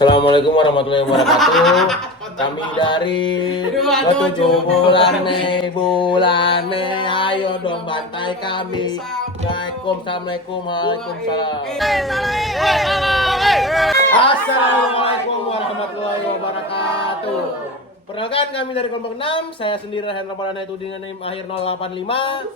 Assalamualaikum warahmatullahi wabarakatuh. Kami dari ketujuh bulan Mei, ayo dong bantai kami. Assalamualaikum, waalaikumsalam. Assalamualaikum warahmatullahi wabarakatuh. Perkenalkan kami dari kelompok 6, saya sendiri Rahan Ramadhan itu dengan NIM akhir 085.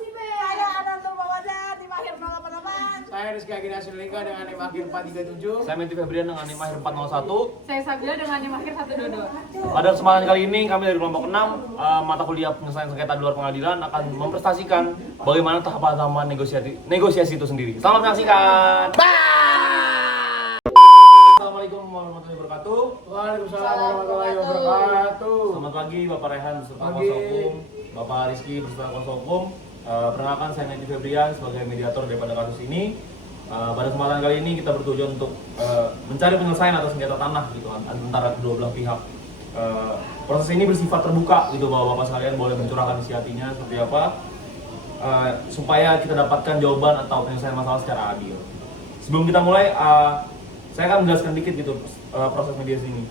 Saya Ananto Bawaja di akhir 088. Saya Rizky Agina Sulika dengan NIM akhir 437. Saya Menti Febrian dengan NIM akhir 401. Saya Sabila dengan NIM akhir 122. Pada kesempatan kali ini kami dari kelompok 6 mata kuliah penyelesaian sengketa di luar pengadilan akan memprestasikan bagaimana tahapan-tahapan negosiasi itu sendiri. Selamat menyaksikan. Assalamualaikum warahmatullahi wabarakatuh. Waalaikumsalam warahmatullahi wabarakatuh. Selamat pagi Bapak Rehan beserta kuasa hukum, Bapak Rizky beserta kuasa hukum. Perkenalkan saya Menti Febrian sebagai mediator daripada kasus ini. Pada kesempatan kali ini kita bertujuan untuk mencari penyelesaian atas sengketa tanah gitu kan antara kedua belah pihak. Proses ini bersifat terbuka gitu bahwa Bapak sekalian boleh mencurahkan isi hatinya seperti apa supaya kita dapatkan jawaban atau penyelesaian masalah secara adil. Sebelum kita mulai, saya akan menjelaskan dikit gitu proses mediasi ini.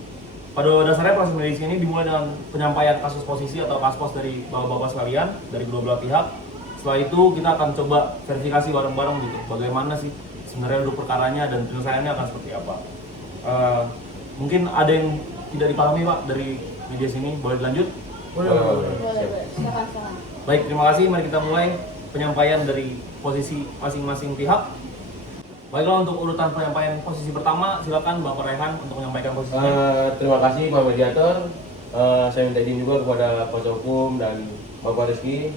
Pada dasarnya proses mediasi ini dimulai dengan penyampaian kasus posisi atau kaspos dari bapak-bapak sekalian dari kedua belah pihak. Setelah itu kita akan coba verifikasi bareng-bareng gitu, bagaimana sih sebenarnya duduk perkaranya dan penyelesaiannya akan seperti apa. Mungkin ada yang tidak dipahami Pak dari mediasi ini, boleh dilanjut? Boleh. Silakan. Baik, terima kasih. Mari kita mulai penyampaian dari posisi masing-masing pihak. Baiklah, untuk urutan penyampaian posisi pertama, silakan Bapak Rehan untuk menyampaikan posisinya. Terima kasih Pak Mediator. Saya minta izin juga kepada kuasa hukum dan Bapak Rizky.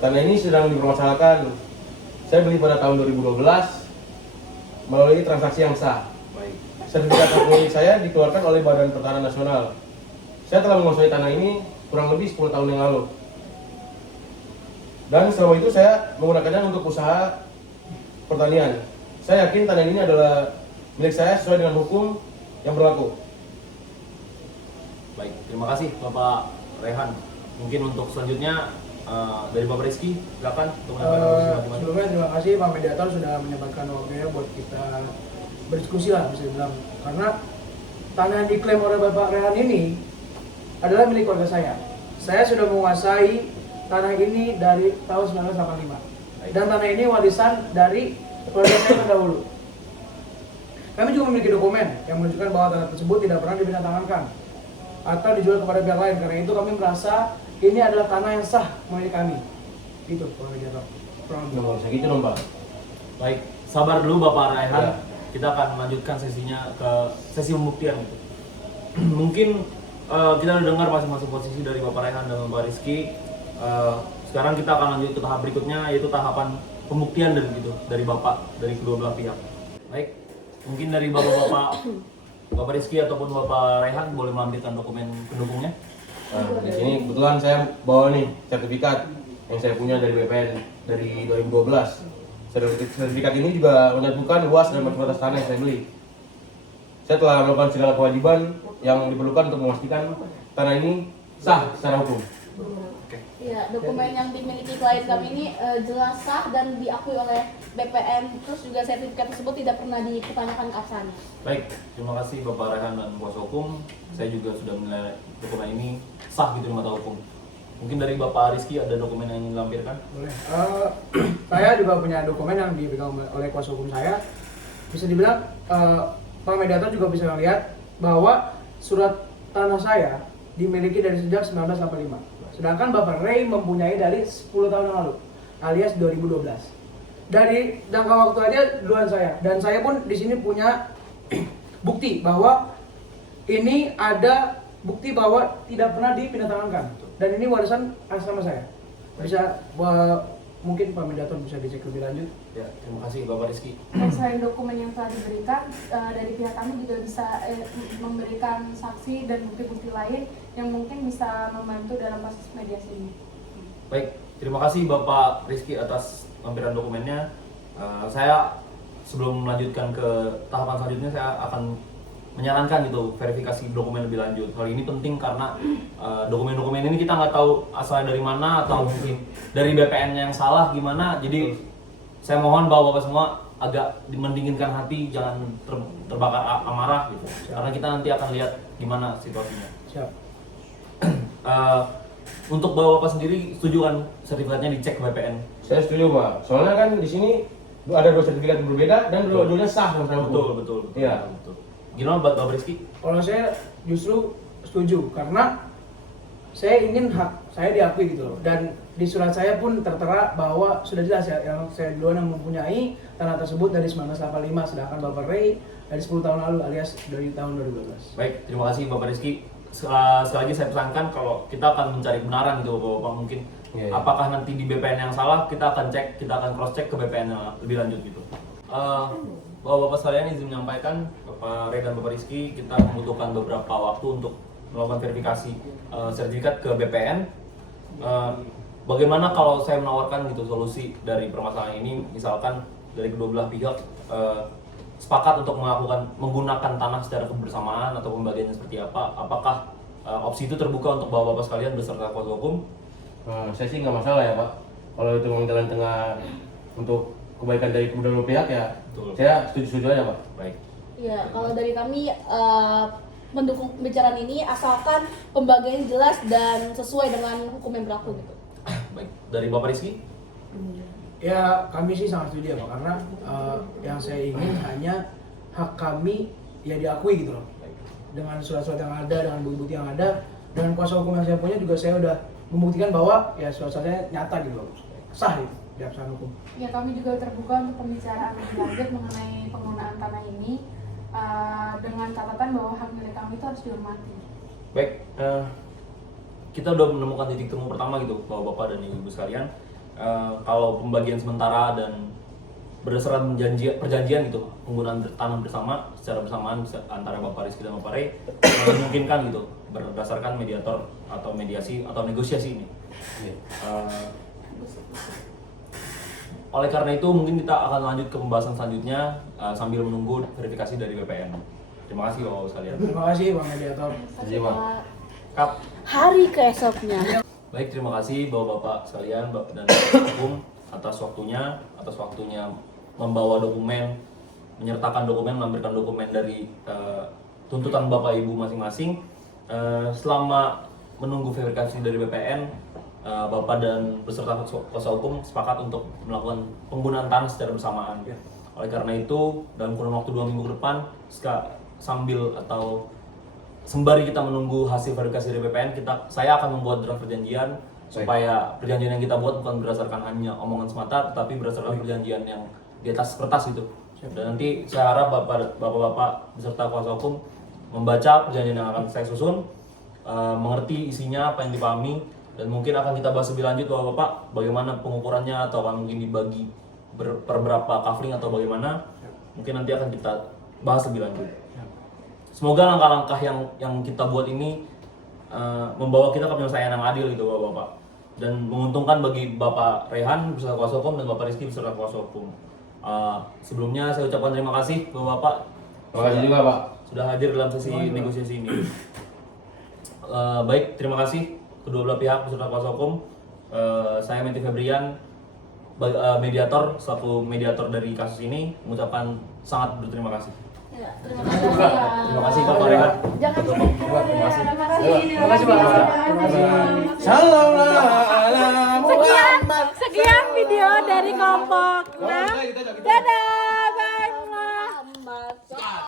Tanah ini sedang dipermasalahkan. Saya beli pada tahun 2012 melalui transaksi yang sah. Baik. Sertifikat hak milik saya dikeluarkan oleh Badan Pertanahan Nasional. Saya telah menguasai tanah ini kurang lebih 10 tahun yang lalu. Dan selama itu saya menggunakannya untuk usaha pertanian. Saya yakin tanah ini adalah milik saya sesuai dengan hukum yang berlaku. Baik, terima kasih Bapak Rehan. Mungkin untuk selanjutnya dari Bapak Rizky, silakan untuk menyampaikan posisi masing-masing. Sebelumnya terima kasih Pak Mediator sudah menyempatkan waktunya buat kita berdiskusi lah bisa dibilang. Karena tanah yang diklaim oleh Bapak Rehan ini adalah milik keluarga saya. Saya sudah menguasai tanah ini dari tahun 1985. Dan tanah ini warisan dari keluarga saya terdahulu. Kami juga memiliki dokumen yang menunjukkan bahwa tanah tersebut tidak pernah dipindah-tangankan atau dijual kepada pihak lain. Karena itu kami merasa ini adalah tanah yang sah milik kami. Itu Pak Mediator. Nggak usah gitu dong Pak. Baik, sabar dulu Bapak Rehan. Ya. Kita akan melanjutkan sesinya ke sesi pembuktian gitu. Mungkin kita udah dengar masing-masing posisi dari Bapak Rehan dan Bapak Rizky. Sekarang kita akan lanjut ke tahap berikutnya, yaitu tahapan pembuktian dari Bapak dari kedua belah pihak. Baik, mungkin dari Bapak Rizky ataupun Bapak Rehan boleh melampirkan dokumen pendukungnya. Di sini kebetulan saya bawa nih sertifikat yang saya punya dari BPN dari 2012. Sertifikat ini juga menyebutkan luas dan batas tanah yang saya beli. Saya telah melakukan segala kewajiban yang diperlukan untuk memastikan tanah ini sah secara hukum. Iya, dokumen yang dimiliki klien kami ini jelas sah dan diakui oleh BPN. Terus juga sertifikat tersebut tidak pernah dipertanyakan keabsahannya. Baik, terima kasih Bapak Rehan dan kuasa hukum. Saya juga sudah menilai dokumen ini sah gitu di mata hukum. Mungkin dari Bapak Rizky ada dokumen yang ingin dilampirkan? Boleh. Saya juga punya dokumen yang dipegang oleh kuasa hukum saya. Bisa dibilang Pak Mediator juga bisa melihat bahwa surat tanah saya dimiliki dari sejak 1985. Sedangkan Bapak Ray mempunyai dari 10 tahun yang lalu, alias 2012. Dari jangka waktu aja duluan saya, dan saya pun di sini punya bukti bahwa ini ada bukti bahwa tidak pernah dipindah-tangankan. Dan ini warisan atas nama saya. Bisa mungkin Pak Mediator bisa dicek lebih lanjut. Ya, terima kasih Bapak Rizky. Dan selain dokumen yang telah diberikan, dari pihak kami juga bisa memberikan saksi dan bukti-bukti lain yang mungkin bisa membantu dalam proses mediasi ini. Baik, terima kasih Bapak Rizky atas lampiran dokumennya. Saya sebelum melanjutkan ke tahapan selanjutnya, saya akan menyarankan gitu verifikasi dokumen lebih lanjut. Hal ini penting karena dokumen-dokumen ini kita nggak tahu asalnya dari mana atau mungkin dari BPN yang salah gimana. Jadi saya mohon bahwa Bapak semua agak mendinginkan hati, jangan terbakar amarah gitu. Karena kita nanti akan lihat gimana situasinya. Siap. Untuk bapak sendiri setuju kan sertifikatnya dicek ke BPN? Saya setuju Pak. Soalnya kan di sini ada 2 sertifikat yang berbeda dan dua-duanya sah sama saya. Betul. Iya. Betul. Gimana buat Bapak Rizky? Kalau saya justru setuju karena saya ingin hak saya diakui gitu loh. Dan di surat saya pun tertera bahwa sudah jelas ya yang saya duluan yang mempunyai tanah tersebut dari 1985, sedangkan Bapak Ray dari 10 tahun lalu alias dari tahun 2012. Baik, terima kasih Bapak Rizky. Sekali lagi saya pesankan kalau kita akan mencari kebenaran gitu Bapak, mungkin apakah nanti di BPN yang salah, kita akan cek, kita akan cross check ke BPN yang lebih lanjut gitu. Bapak-bapak sekalian izin menyampaikan, Bapak Ray dan Bapak Rizky, kita membutuhkan beberapa waktu untuk melakukan verifikasi sertifikat ke BPN. Bagaimana kalau saya menawarkan gitu solusi dari permasalahan ini, misalkan dari kedua belah pihak sepakat untuk menggunakan tanah secara kebersamaan atau pembagiannya seperti apa? Apakah opsi itu terbuka untuk bapak-bapak sekalian beserta kuasa hukum? Saya sih nggak masalah ya Pak. Kalau itu memang jalan tengah untuk kebaikan dari kedua belah pihak ya, Betul. saya setuju aja Pak. Baik. Ya, kalau dari kami mendukung pembicaraan ini asalkan pembagiannya jelas dan sesuai dengan hukum yang berlaku gitu. Baik. Dari Bapak Rizky? Ya kami sih sangat setuju ya Pak, karena yang saya ingin hanya hak kami ya diakui gitu loh. Dengan surat-surat yang ada, dengan bukti-bukti yang ada, dengan kuasa hukum yang saya punya juga saya udah membuktikan bahwa ya surat-suratnya nyata gitu loh, sah itu di atas hukum. Ya kami juga terbuka untuk pembicaraan lebih lanjut mengenai penggunaan tanah ini dengan catatan bahwa hak milik kami itu harus dihormati. Baik. Kita udah menemukan titik temu pertama gitu Bapak-bapak dan Ibu sekalian. Kalau pembagian sementara dan berdasarkan perjanjian gitu penggunaan tanah bersama secara bersamaan antara Bapak Rizky dan Bapak Ray memungkinkan gitu berdasarkan mediator atau mediasi atau negosiasi ini. Oleh karena itu mungkin kita akan lanjut ke pembahasan selanjutnya sambil menunggu verifikasi dari BPN. Terima kasih Bapak sekalian. Terima kasih Bang Mediator. Iya Pak. Kap. Hari keesoknya. Baik, terima kasih Bapak-bapak sekalian dan Bapak hukum atas waktunya membawa dokumen, menyertakan dokumen, melampirkan dokumen dari tuntutan Bapak Ibu masing-masing. Selama menunggu verifikasi dari BPN, Bapak dan beserta kuasa hukum sepakat untuk melakukan penggunaan tanah secara bersamaan. Oleh karena itu, dalam kurun waktu 2 minggu ke depan, sambil atau sembari kita menunggu hasil verifikasi dari BPN, saya akan membuat draft perjanjian supaya perjanjian yang kita buat bukan berdasarkan hanya omongan semata, tetapi berdasarkan perjanjian yang di atas kertas itu. Dan nanti saya harap bapak-bapak beserta kuasa hukum membaca perjanjian yang akan saya susun, mengerti isinya apa yang dipahami, dan mungkin akan kita bahas lebih lanjut bapak-bapak bagaimana pengukurannya atau akan mungkin dibagi per berapa kafling atau bagaimana. Mungkin nanti akan kita bahas lebih lanjut. Semoga langkah-langkah yang kita buat ini membawa kita ke penyelesaian yang adil gitu Bapak-bapak, dan menguntungkan bagi Bapak Rehan beserta kuasa hukum dan Bapak Rizky beserta kuasa hukum. Sebelumnya saya ucapkan terima kasih Bapak-bapak. Terima kasih juga Pak. Sudah hadir dalam sesi negosiasi ini. Baik, terima kasih kedua belah pihak beserta kuasa hukum. Saya Menti Febrian, mediator, selaku mediator dari kasus ini, mengucapkan sangat berterima kasih. Ya, terima kasih Pak. Terima kasih Bapak Rehan. Jangan lupa. Terima kasih. Terima kasih. Terima kasih Pak. Terima kasih. Salam ala Muhammad. Sekian video dari kelompok 6. Dadah.